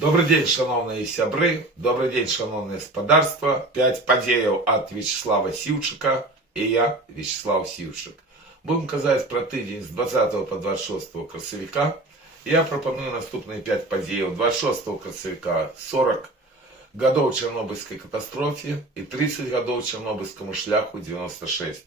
Добрый день, шановные сябры, добрый день, шановное господарство. 5 падзеяў от Вячеслава Сіўчыка и я, Вячеслав Сіўчык. Будем казаць про тыдзень с 20 по 26 красавіка. Я пропоную наступные 5 падзеяў. 26 красавіка 40 годов Чернобыльской катастрофе и 30 годов Чернобыльскому шляху 96.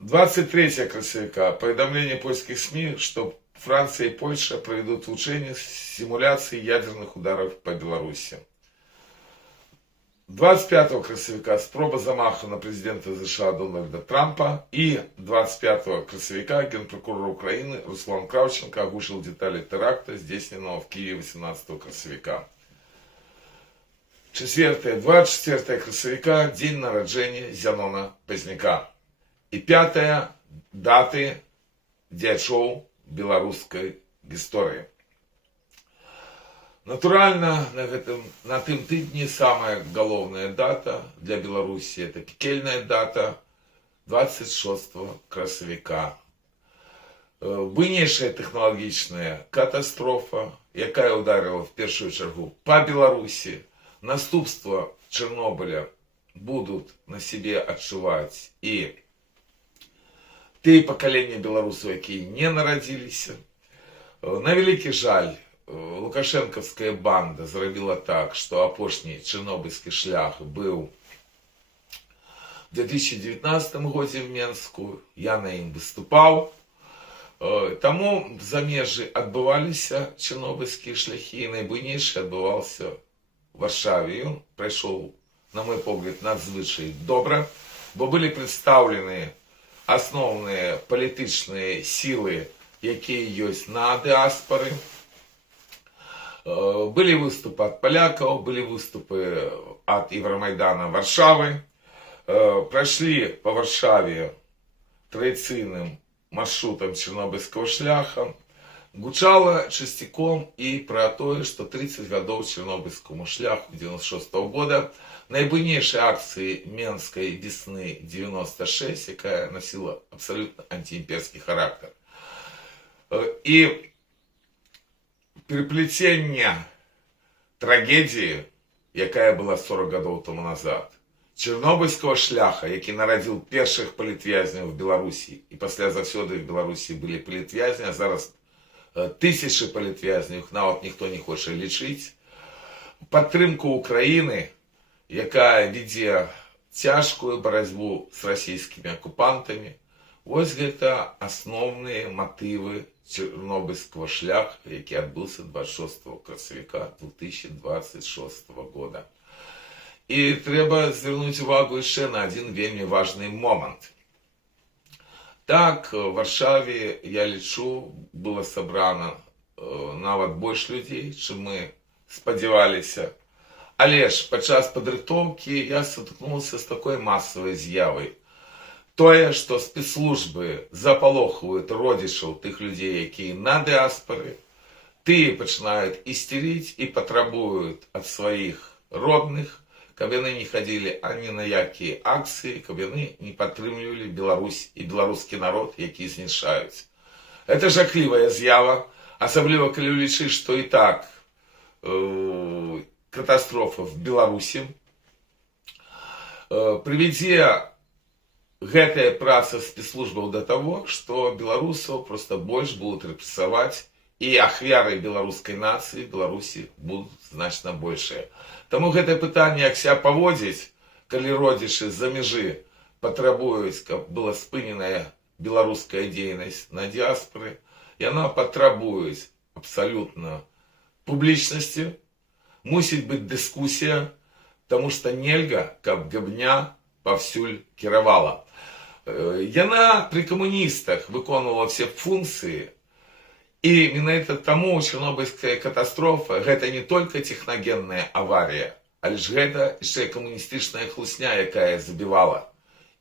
23 красавіка поведомление польских СМИ, что Франция и Польша проведут учения с симуляцией ядерных ударов по Беларуси. 25 красавіка спроба замаха на президента США Дональда Трампа. И 25 красавіка генпрокурор Украины Руслан Кравченко оглушил детали теракта, здійсненого в Киеве 18 красавіка. 24 красавіка день народжения Зянона Пазняка. И 5 даты дзячоў беларускай гісторыі. Натуральна, на тым тыдні самая галоўная дата для Беларусі, это пекельная дата 26 красавіка. Буйнейшая тэхналагічная катастрофа, якая ударила в першую чаргу по Беларусі. Наступства Чорнобыля будут на себе адчуваць и те поколения белорусов, якія не нарадзіліся. На вялікі жаль, лукашэнкаўская банда зрабіла так, что апошні чорнобыльскі шлях был в 2019 годзе в Менску. Я на ім выступаў. Таму в замежжы адбываліся чорнобыльскія шляхі, і найбуйнейшы адбываўся в Варшаве. Ён прайшоў, на мой погляд, надзвычай добра, бо былі прадстаўлены основные політичные силы, якія ёсць на дыаспоры. Были выступы от поляков, были выступы от Евромайдана Варшавы. Прошли по Варшаве традиционным маршрутом Чернобыльского шляха. Гучало частиком и про то, что 30 годов Чернобыльскому шляху 96 года, найбуйнейшей акции Менской весны 96, якая носила абсолютно антиимперский характер. И переплетение трагедии, якая была 40 годов тому назад, Чернобыльского шляха, які нарадзіў першых палітвязняў в Беларусі, і пасля заўсёды в Беларусі былі палітвязні, а зараз тысячи палітвязняў, нават ніхто не хоча лічыць. Падтрымку Украины, якая ведзе цяжкую барацьбу с расійскімі акупантамі. Вось гэта асноўныя матывы Чернобыльского шляха, які адбыўся 26 красавіка 2026 года. І трэба звярнуць увагу яшчэ на один вельмі важный момант. Так, в Варшаве, я лічу, было собрано нават больш людей, чым мы спадзяваліся. Але ж падчас падрыхтоўкі я сутыкнулся с такой массовой з'явай. Тое, что спецслужбы запалохваюць родзічаў тых людей, якія на дыаспоры, тыя пачынаюць істеріць і патрабуюць ад сваіх родных, каб яны не ходили ані на якія акцыі, каб яны не падтрымлівалі Беларусь і беларускі народ, які знішаюць. Это жахлівая з'ява, асабліва калі лічыць, што і так катастрофа в Беларусі. Прывядзе гэтая праца спецслужбаў до того, что беларусаў просто больш будут рэпрэсаваць, и ахвяры беларускай нацыі в Беларусі будут значна большие. Таму гэтае пытанне, як себя паводзіць, калі родзічы з-за мяжы патрабуюць, каб была спыненая беларуская дзейнасць на дыаспоры, яна патрабуюць абсолютно публічнасці, мусіць быць дыскусія, таму што нельга, каб габня паўсюль кіравала. Яна при камуністах выконвала все функции. И менавіта таму Чернобыльская катастрофа гэта не только техногенная авария, але ж гэта яшчэ камуністычная хлусня, якая забівала.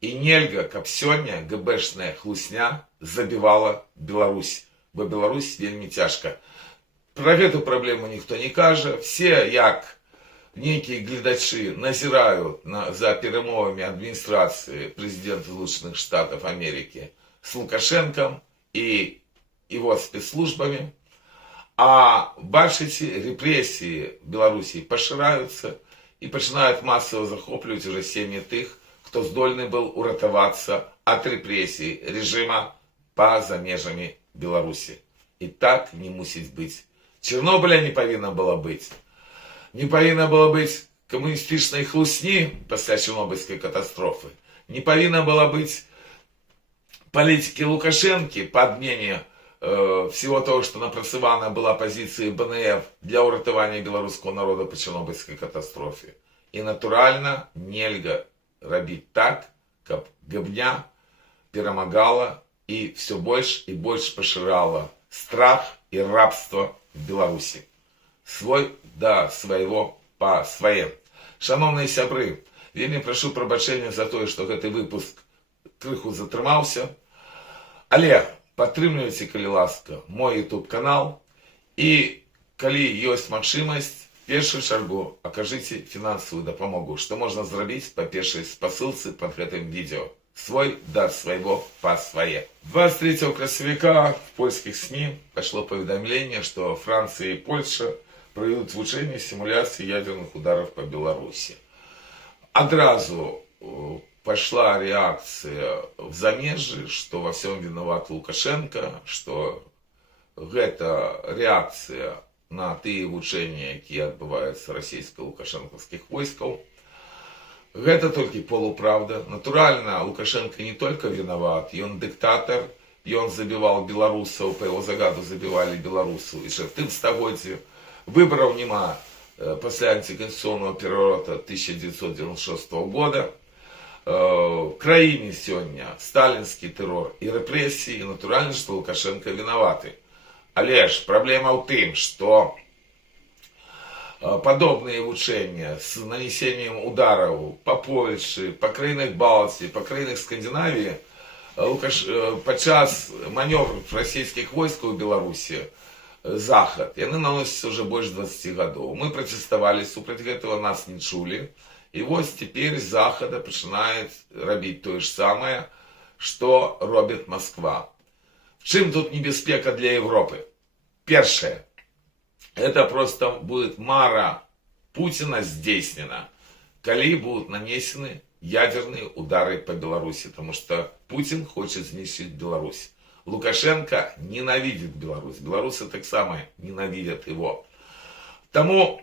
І нельга, каб сёння ГБшная хлусня забівала Беларусь, бо Беларусь вельмі цяжка. Про гэту праблему ніхто не кажа. Все, як нейкія гледачы, назіраюць за перамовамі адміністрацыі прэзідэнта Злучаных Штатаў Америки с Лукашенком и его спецслужбами. А бачите, репрессии в Беларуси пошираюцца и начинают массово захоплюваць уже сем'і тых, кто здольны был уратавацца от репрессий режима па-за межамі Беларуси. И так не мусіць быць. Чернобыля не павінна было быць. Не павінна было быць камуністычнай хлусні пасля чернобыльской катастрофы. Не павінна было быць политики Лукашенко по адмене всего того, что напрацавана была позиции БНФ для уратавання белорусского народа по чернобыльской катастрофе. И натурально нельга рабіць так, каб габня перамагала и все больше и больше поширала страх и рабство в Беларуси. Свой да свайго па свае. Шановныя сябры, вельмі прашу прабачэння за тое, што гэты выпуск крыху затрымаўся. Але падтрымлівайце, калі ласка, мой YouTube канал. І калі ёсць магчымасць, в першую чаргу акажыце фінансавую дапамогу, што можна зрабіць па першай спасылцы пад гэтым відео. Свой да свайго па свае. 23 красавіка в польских СМИ пошло поведомление, что Франция и Польша проведут в учении симуляции ядерных ударов по Беларуси. Одразу пошла реакция в замежжы, что во всем виноват Лукашенко, что это реакция на тыя вучэнні, якія адбываюцца расійска-лукашэнкаўскіх войскаў. Это только полуправда. Натурально, Лукашенко не только виноват, и он диктатор, и он забивал белорусов, по его загаду забивали белорусов. И в тым стагоддзі выборов нема после антиконституционного переворота 1996 года. В краине сегодня сталинский террор и репрессии, и натурально, что Лукашенко виноваты. Але ж проблема в тым, что подобные вучения с нанесением ударов по Польше, по краинах Балтии, по краинах Скандинавии, подчас маневров российских войск в Беларуси, Захад, яны наносятся уже больше 20 годов. Мы протестовали супраць гэтага, нас не чули. И вот теперь с Захода начинает робить то же самое, что робит Москва. В чем тут небезпека для Европы? Первое. Это просто будет мара Путина здійснена, коли будут нанесены ядерные удары по Беларуси, потому что Путин хочет знищить Беларусь. Лукашенко ненавидит Беларусь, белорусы так само ненавидят его. Тому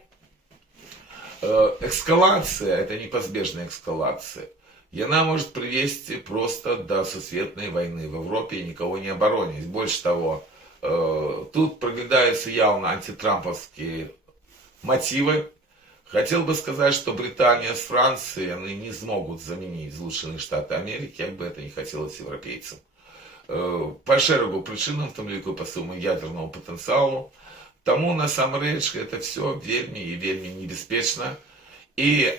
эскалация, это непозбежная эскалация, и она может привести просто до сусветной войны в Европе и никого не оборонить. Больше того, тут проглядаются явно антитрамповские мотивы. Хотел бы сказать, что Британия с Францией они не смогут заменить Злученные Штаты Америки, как бы это ни хотелось европейцам. По шерегу причинам, в том лику по своему ядерному потенциалу. Тому насамрэч это все вельмі и вельмі небеспечно. И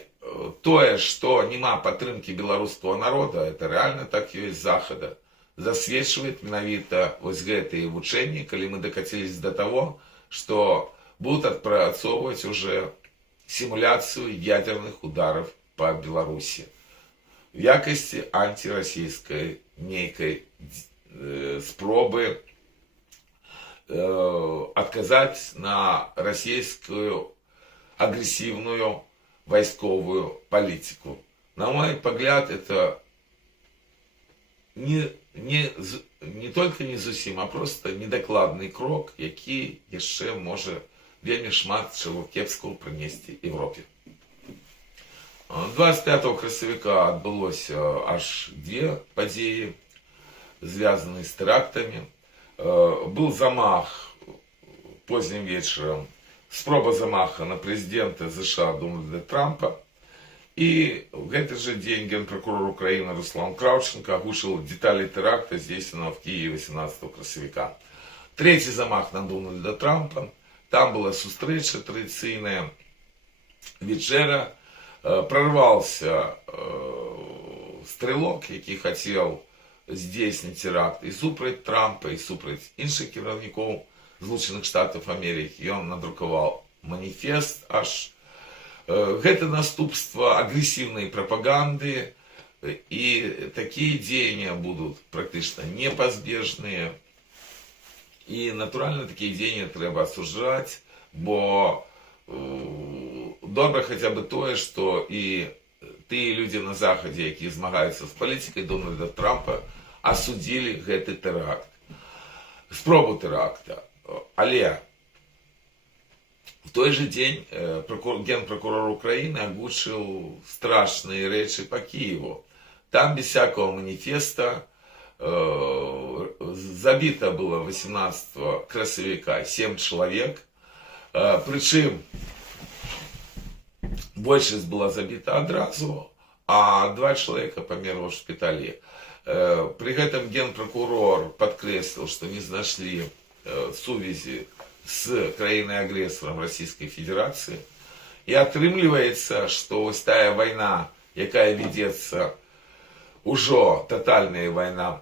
тое, что нема падтрымки белорусского народа, это реально так и из Захода, засвечивает менавіта вось гэтые вучэнні, калі мы докатились до того, что будут отпрацоўваць уже симуляцию ядерных ударов по Беларуси в якости антироссийской нейкой спробы отказать на российскую агрессивную войсковую политику. На мой взгляд, это не только не зусім, а просто недокладный крок, які яшчэ можа вельмі шмат чаго кепского прынесці Европе. 25 красавіка адбылося аж две падзеі, связанные с терактами. Был замах поздним вечером, спроба замаха на президента США Дональда Трампа. И в этот же день генпрокурор Украины Руслан Кравченко оглушил детали теракта, здійсненого в Киеве 18 красавіка. Третий замах на Дональда Трампа. Там была сустрэча традиционная, вечера. Прорвался стрелок, який хотел здійснити теракт і супраць Трампа, і супраць іншых кіраўнікоў Злученых Штатов Америки. И он надрукаваў маніфест аж. Гэта наступства агрессивной пропаганды, и такие деяния будут практически непозбежные. І натурально такі дії треба осуждати, бо добре хоча б те, що і ті люди на Заході, які змагаються з політикою Дональда Трампа, осудили гэты теракт, спробу теракта. Але в той же день генпрокурор Украины озвучил страшные речи по Киеву. Там без всякого манифеста забито было 18 красовика 7 человек. Причем большинство была забита одразу, а 2 человека померло в шпитале. При этом генпрокурор подкреслил, что не нашли сувязи с краиной-агрессором Российской Федерации. И отрымливается, что ось тая война, якая ведется, уже тотальная война,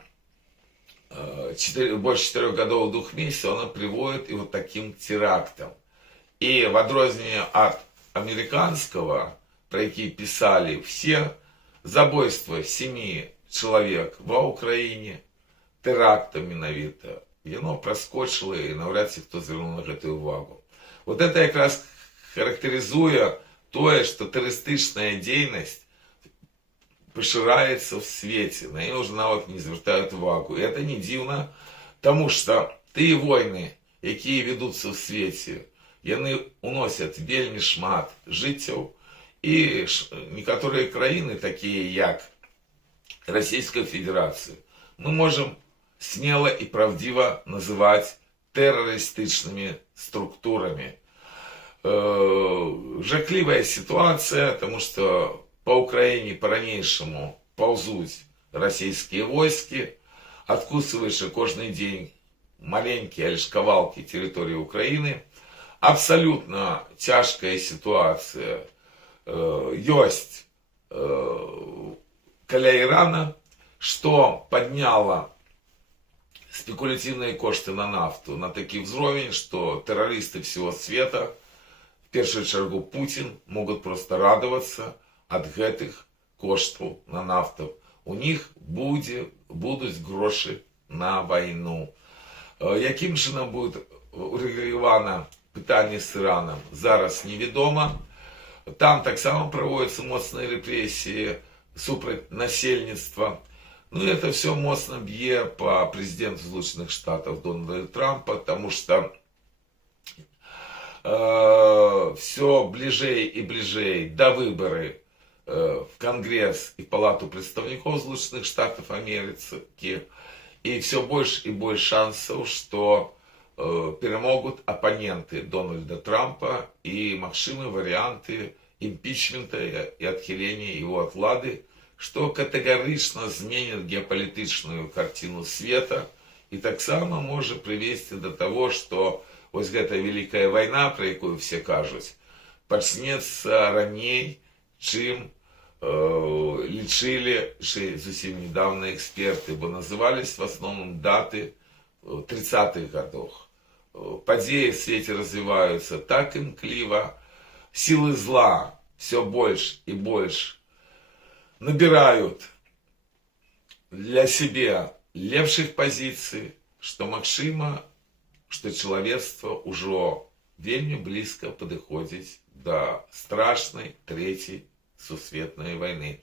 больше 4 годов, 2 месяцев, она приводит и вот таким терактам. И в отрознении от американского, про які писали все, забойство 7 человек в Украине, терактом менавіта, яно проскочило и навряд чи хто звернув на гэтую увагу. Вот это якраз характеризуя тое, что террористичная деятельность поширается в свете, на нее уже нават не звертают увагу. И это не дивно, потому что тыя войны, якія ведутся в свете, яны уносят вельмі шмат жыццяў, и некоторые краины, такие як Российская Федерация, мы можем смело и правдиво называть террористичными структурами. Жахливая ситуация, потому что по Украине по-ранейшему ползут российские войски, откусываешь каждый день маленькие лишь кавалки территории Украины. Абсолютно тяжкая ситуация есть каля Ирана, что подняло спекулятивные кошты на нафту на такий уровень, что террористы всего света, в первую очередь Путин, могут просто радоваться от гэтых коштов на нафту. У них будут гроши на войну. Яким чином будет урегулировано питание с Ираном, зараз неведомо. Там так само проводятся моцные репрессии супроть насельництва. Ну, это все моцно бье по президенту Соединенных Штатов Дональда Трампа, потому что все ближе и ближе до выборов в Конгресс и Палату представников Соединенных Штатов Америки. И все больше и больше шансов, что перемогут оппоненты Дональда Трампа и максимы варианты импичмента и отхиления его от влады, что категорично изменит геополитичную картину света и так само может привести до того, что вот эта великая война, про якую все кажут, почнется ранее, чем лечили совсем недавно эксперты, бо назывались в основном даты 30-х годов. Подеи в свете развиваются так имкливо, силы зла все больше и больше набирают для себя лепших позиций, что максима, что человечество уже вельми близко подходит до страшной третьей сусветной войны.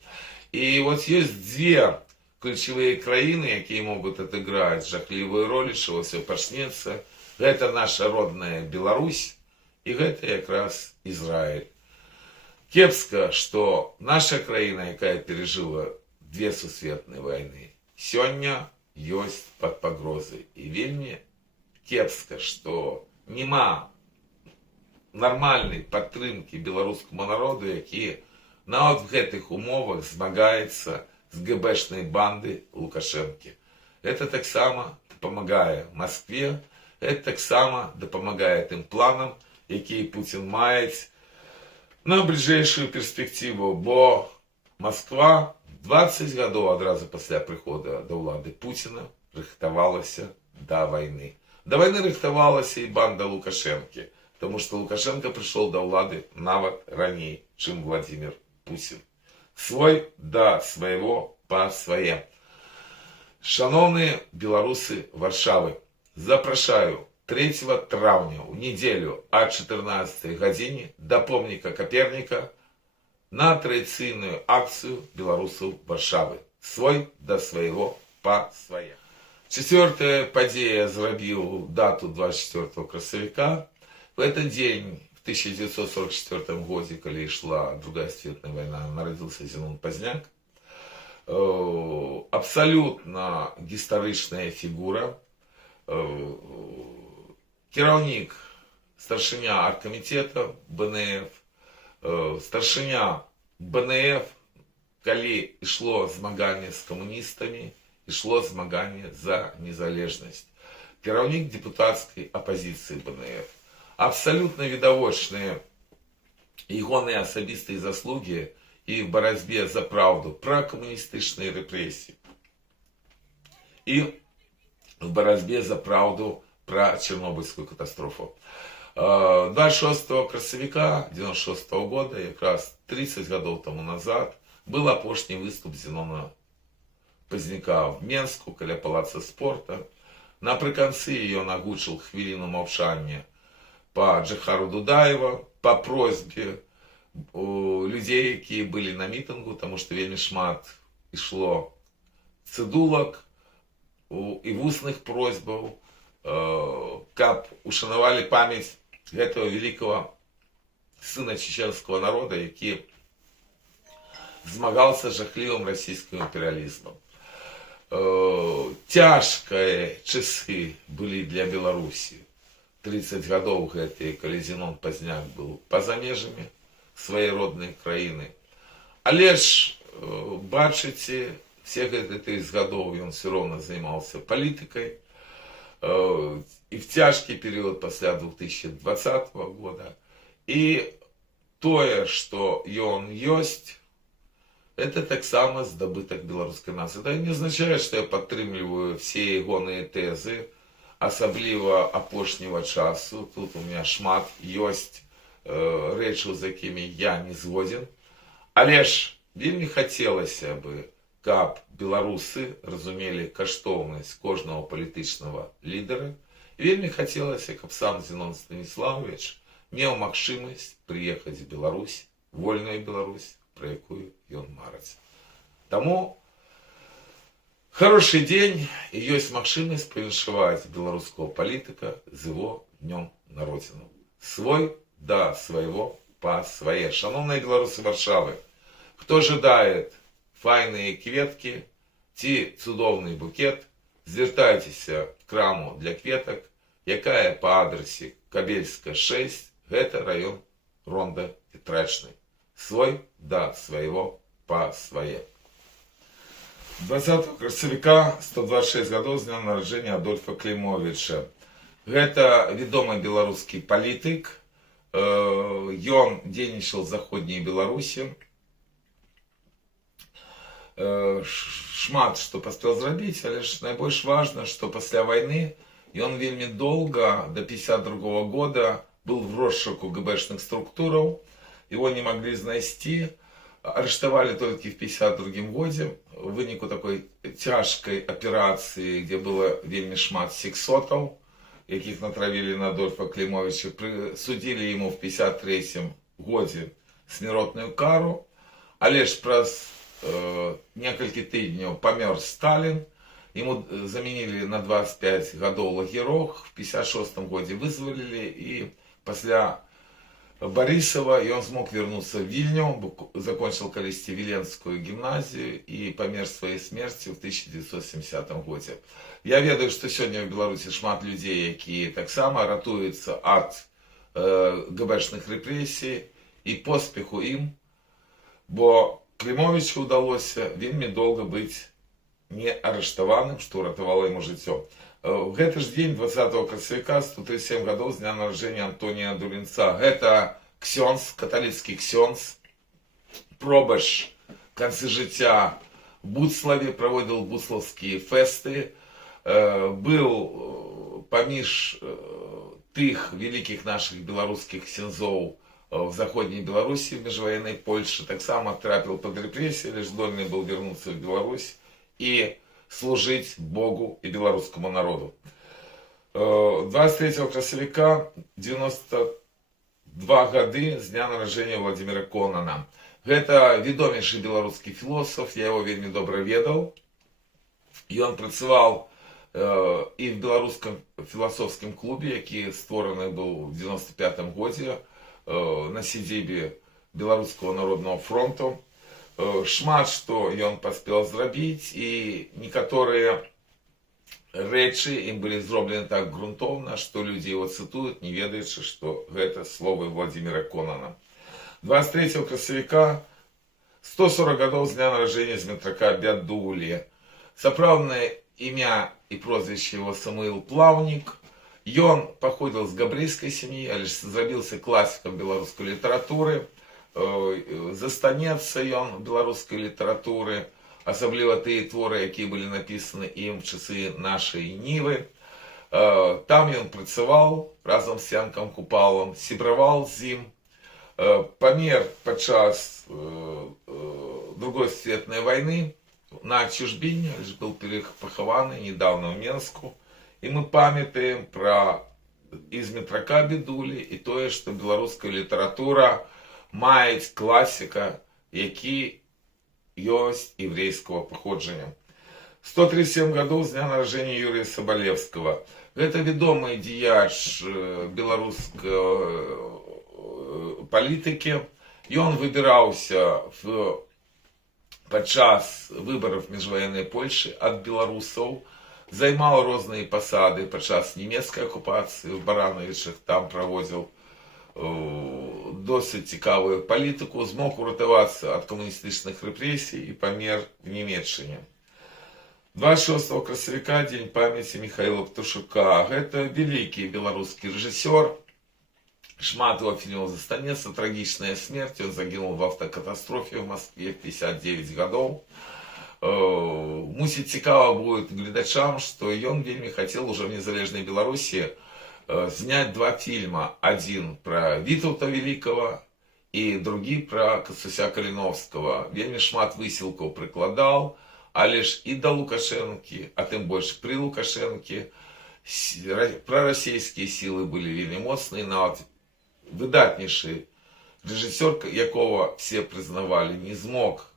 И вот есть 2 ключевые краины, которые могут отыграть жахливую роль, что все почнется. Это наша родная Беларусь, и это как раз Израиль. Кепска, что наша краина, якая пережила 2 сусветные войны, сегодня есть под погрозой. И вельми кепска, что нема нормальной подтримки белорусскому народу, які нават в гэтых умовах змагаецца з ГБшной банды Лукашенко. Это так само допомагає Москве, это так само допомагає тим планам, які Путін має на ближайшую перспективу, бо Москва 20 годів одразу після приходу до влади Путіна рихтувалася до війни. До війни рихтувалася і банда Лукашенко, тому що Лукашенко прийшов до влади навіть раніше, чим Владимир Путін. Свой до своего по своє. Шановні білоруси Варшави, запрашаю 3 траўня ў нядзелю о 14 гадзіне да помніка Каперніка на традыцыйную акцыю беларусаў Варшавы. Свой да свайго па свае. Четвертая падзея зрабіў дату 24 красавіка. В этот день, в 1944 годзе, калі ішла Другая светная война, нарадзіўся Зенон Пазняк. Абсолютно гістарычная фігура. Кіраўнік, старшыня аргкамітэта БНФ, старшыня БНФ, калі ішло змаганне з камуністамі, ішло змаганне за незалежнасць. Кіраўнік депутатскай апозіцыі БНФ. Абсолютно відавочныя ягоныя асабістыя заслугі і в барацьбе за правду пра камуністычныя рэпрэсіі і в барацьбе за правду пра Чарнобыльскую катастрофу. 26 красавіка 96 года, якраз 30 гадоў тому назад, был апошні выступ Зенона Пазняка в Менску каля палаца спорта. Напрыканцы ён агучыў хвіліну маўчання па Джахару Дудаева, па просьбе людзей, якія былі на мітынгу, таму што вельмі шмат ішло цыдулак і вусных просьбаў, каб ушанавалі памяць гэтага великого сына чеченского народа, які змагался с жахливым российским империализмом. Тяжкие часы были для Беларуси. 30 годов гэтые, калі Зенон Пазняк был поза межамі своей родной краины. Але ж, бачыце, все гэтые 30 годов он все равно занимался политикой. И в тяжкий период после 2020 года. И тое, что ён ёсць, это так само здобыток белорусской нации. Это не означает, что я подтрымліваю все ягоныя тэзы, асабліва апошняга часу. Тут у меня шмат ёсць рэчаў, з якімі я не згоден. Але ж вельмі хацелася бы, каб беларусы разумелі каштоўнасць кожнага палітычнага лідара. І вельмі хацелася, каб сам Зенон Станіславович меў магчымасць прыехаць в Беларусь, вольную Беларусь, про якую ён марыць. Таму хороший день, і ёсць магчымасць павіншаваць беларускага палітыка з его днём народзіну. Свой да свайго па свае. Шановныя беларусы Варшавы, хто жадает файныя кветкі ці цудоўны букет, звяртайцеся к краму для кветак, якая па адрасе Кабельская 6, гэта раён Ронда Петрачны. Свой да свайго па свае. 20 красавіка 126 гадоў з дня нараджэння Адольфа Клімовіча. Гэта вядомы беларускі палітык. Ён дзейнічаў в заходняй Беларусі. Шмат што паспеў зрабіць, але ж найбольш важна, што пасля вайны ён вельмі доўга, до 52 года, был в розшуку ГБшных структураў. Его не могли знайсці. Арыштавалі толькі в 52 годзе в выніку такой цяжкай аперацыі, где было вельмі шмат сексотаў, якіх натравілі на Адольфа Клімовіча. Прысудзілі ему в 53 годзе смяротную кару, але ж праз некалькі тыдняў памёр Сталін. Ему заменили на 25 гадоў лагерок, в 56 годзе вызвалілі, і пасля Борисова ён смог вернуться в Вильню, закончил калісьці Віленскую гимназию и помер своей смерти в 1970 годзе. Я ведаю, что сегодня в Беларуси шмат людей, якія таксама ратуюцца от ГБшных рэпрэсій, и поспеху им, бо Клімовічу удалося вельмі долго быть не арыштаваным, что ратавало ему жыццё. В гэты ж дзень 20 красавіка 137 гадоў з дня нараджэння Антонія Дулінца. Гэта ксёндз, каталіцкі ксёндз, пробач канцы жыцця в Буцлаве, праводзіў буцлаўскія фэсты, был паміж тых великих наших беларускіх ксяндзоў в заходней Беларуси, в межвоенной Польше, таксама трапил под репрессии, лишь должен был вернуться в Беларусь и служить Богу и белорусскому народу. 23 красавіка 92 гады з дня нараджэння Владимира Конана. Гэта вядомейшы беларускі філосаф, я его вельмі добра ведаў. Ён працаваў і в беларускам філасофскім клубе, які створаны быў в 95 годзе на сядзібе Беларускага народнага фронту. Шмат што ён паспеў зрабіць, і некаторыя рэчы ім былі зроблены так грунтоўна, што людзі его цытуюць, не ведаючы, што гэта словы Владимира Конана. 23 красавіка 140 гадоў з дня нараджэння Змітрака Бядулі. Сапраўднае імя і прозвішча его Самуил Плаўнік. Ён паходзіў з габрэйскай сям'і, але ж зрабіўся класікам беларускай літаратуры. Застанецца ён беларускай літаратуры, асабліва тыя творы, якія былі напісаны ім в часы нашай нівы. Там ён працаваў разам з Янкам Купалам, сябраваў з ім. Памер падчас Другой светнай вайны на чужбіне, але ж быў пахаваны недавно ў Менску. І мы памятаем пра і Змітрака Бядулі, і тое, што беларуская літаратура маюць класіка, які ёсць еврейского паходжання. 137 гадоў з дня нараджэння Юрія Сабалевскага. Гэта вядомы дзеяч беларускай палітыкі. Ён выбіраўся падчас выбараў міжваеннай Польшы ад беларусаў, займаў розныя пасады падчас нямецкай акупацыі в Барановічах, там праводзіў досыць цікавую палітыку, змог уратавацца ад камуністычных рэпрэсій і памер в Нямецчыне. 26 красавіка дзень памяці Міхаіла Птушука. Гэта вялікі беларускі рэжысёр. Шмат его фільмаў застанецца. Трагічная смерць. Ён загінуў в автокатастрофе в Москве в 59 гадоў. Мусіць цікава будет гледачам, што ён вельмі хацеў уже в незалежнай Беларусі снять два фильма. Один про Витаўта Великого и другий про Костуся Калиновского. Вельмі шмат высілкаў прыкладаў, але ж і да Лукашэнкі, а тым больш пры Лукашэнкі, прарасійскія сілы былі вельмі моцныя. Нават выдатнейшы рэжысёр, якого все прызнавалі, не змог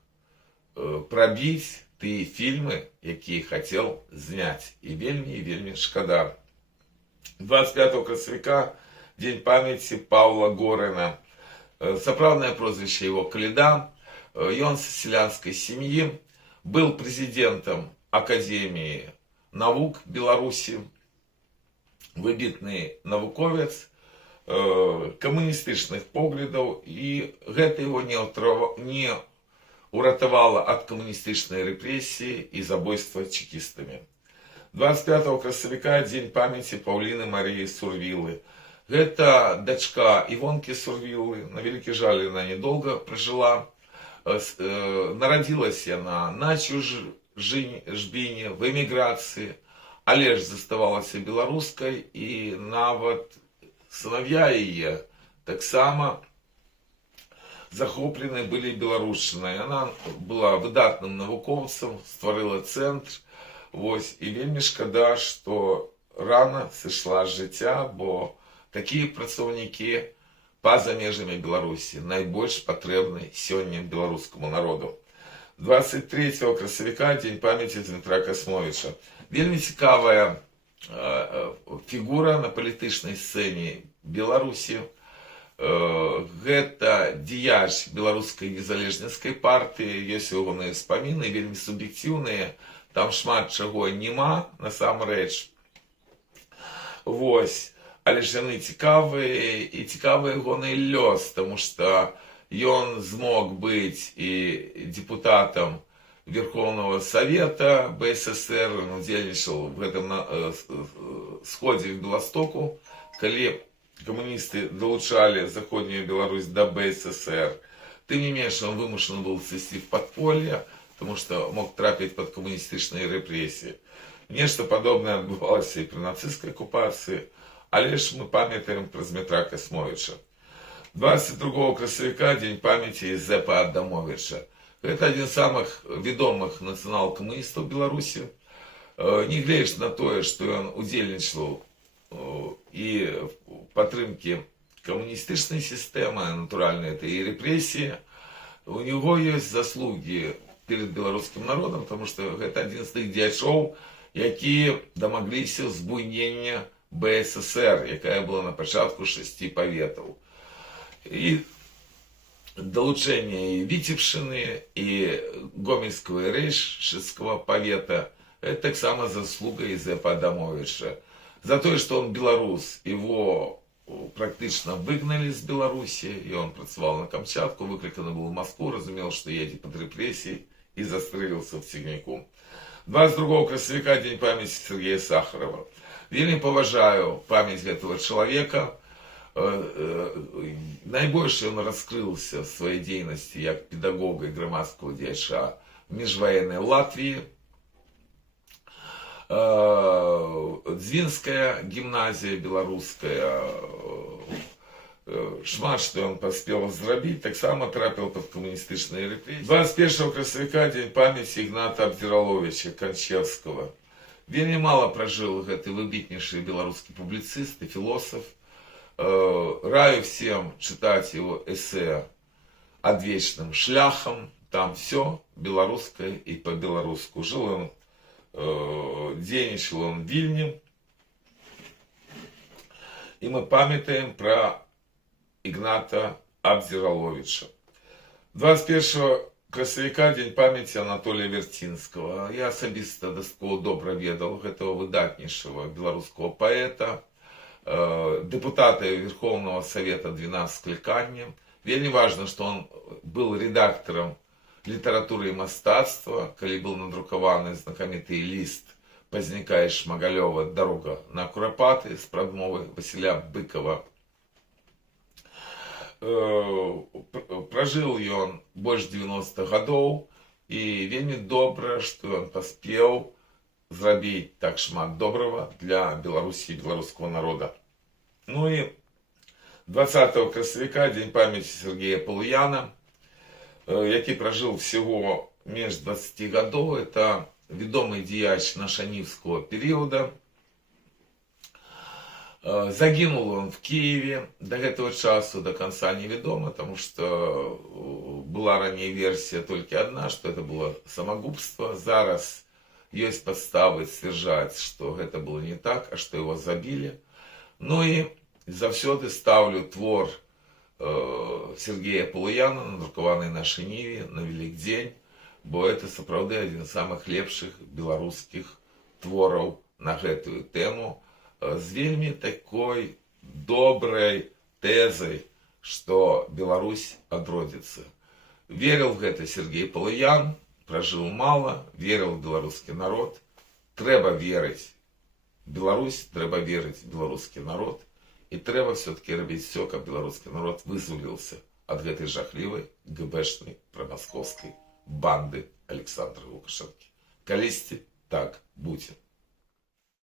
прабіць тыя фільмы, якія хацеў зняць. І вельмі шкада. 25 красавіка дзень памяці Паўла Горына. Сапраўднае прозвішча его Каліда. Ён з сялянскай сям'і, был прэзідэнтам Академіі навук Беларусі, выбітны навуковец камуністычных поглядаў, і гэта его не уратавала ад камуністычнай рэпрэсіі і забойства чекістамі. 25 красавіка дзень памяці Паўліны Марыі Сурвілы. Гэта дачка Івонкі Сурвілы. На вялікі жаль, яна недолго пражыла. Нарадзілася яна на чужбіне, в эміграцыі, але ж заставалася беларускай, і нават сыновья яе таксама захоплены былі беларушчынай. Яна была выдатным навукоўцам, стварыла цэнтр. Вось, і вельмі шкада, што рана сышла з жыцця, бо такія працаўнікі па-за межамі Беларусі найбольш патрэбны сёння беларускаму народу. 23 красавіка дзень памяці Дмітра Касмовіча. Вельмі цікавая фігура на палітычнай сцэне Беларусі. Гэта дзеяч беларускай незалежніцкай партыі, ёсць ягоныя ўспаміны, вельмі суб'ектыўныя. Там шмат чаго нема, насамрэч. Вось. Але ж яны цікавыя, і цікавы ягоны лёс, таму што ён змог быць і депутатам Верховного Совета БССР, он удзельнічаў в гэтым сходзе в Беластоку, калі камуністы далучалі заходнюю Беларусь да БССР. Тым не менш, он вымушаны быў сысці в падполле, потому что мог трапить под коммунистичные репрессии. Нечто подобное отбывалось и при нацистской оккупации, але ж мы памятаем про Дмитра Касмовича. 22 красавіка дзень памяти Зепа Адамовича. Это один из самых ведомых нацыянал-камуністаў Беларусі. Нягледзячы на тое, што ён удзельнічаў и падтрымки камуністычнай сістэмы, натуральна, это и репрессии. У него есть заслуги перед белорусским народом, потому что это один из тых дзячоў, якія дамагліся збуйнення БССР, якая была на пачатку 6 паветаў. И долучение и Витебщины, и Гомельского и Рейшского повета, это так само заслуга Изепа Адамовича. За то, что он белорус, его практично выгнали из Беларуси, и он працевал на Камчатку, выкликан был в Москву, разумел, что едет под репрессии, и застрелился в Сигняку. 22 красавіка, день памяти Сергея Сахарова. Вельмі поважаю память этого человека. Найбольше он раскрылся в своей деятельности как педагога и громадского дзяча в межвоенной Латвии. Дзвінская гимназия белорусская, шмат что он поспел зрабіць, так само трапил под коммунистичные репрессии. 21 красавіка, день памяти Игната Абдзіраловича Кончевского. Вельмі мало прожил гэты выбітнейшы белорусский публицист и философ. Раю всем читать его эссе «Одвечным шляхом». Там все белорусское и по-белорусски. Жил он, денежил он в Вильне. И мы памятаем про Игната Абдзіраловича. 21 красавіка, день памяти Анатолия Вертинского. Я особисто дастаткова добра ведал этого выдатнейшего белорусского поэта, депутата Верховного Совета 12 скликання. Вельмі важно, что он был редактором литературы и мастацтва, калі был надрукаваны знакаміты лист Пазняка і Шмагалёва «Дорога на Курапаты» с прадмовай Василя Быкова. Прожил он больше 90 годов, и вельмі добра, что он поспел зрабіць так шмат доброго для Беларуси и белорусского народа. Ну и 20 красавіка, день памяти Сергея Полуяна, який прожил всего меньше 20 годов. Это ведомый дзяч нашанівского периода. Загинул он в Киеве, до этого часу до конца неведомо, потому что была ранее версия только одна, что это было самогубство. Зараз есть подставы сцвярджаць, что это было не так, а что его забили. Ну и заўсёды ставлю твор Сергея Полуяна, надрукаваны на Шыніве на Великдзень, бо это сапраўды один из самых лепшых белорусских твораў на гэтую тему, з вельмі такой доброй тезой, что Беларусь одродится. Верил в это Сергей Полуян, прожил мало, верил в белорусский народ. Трэба верить в Беларусь, трэба верить в белорусский народ. И трэба все-таки робіць все, каб белорусский народ вызволился от гэтай жахливой ГБшной промосковской банды Александра Лукашенко. Калісьці так будзе.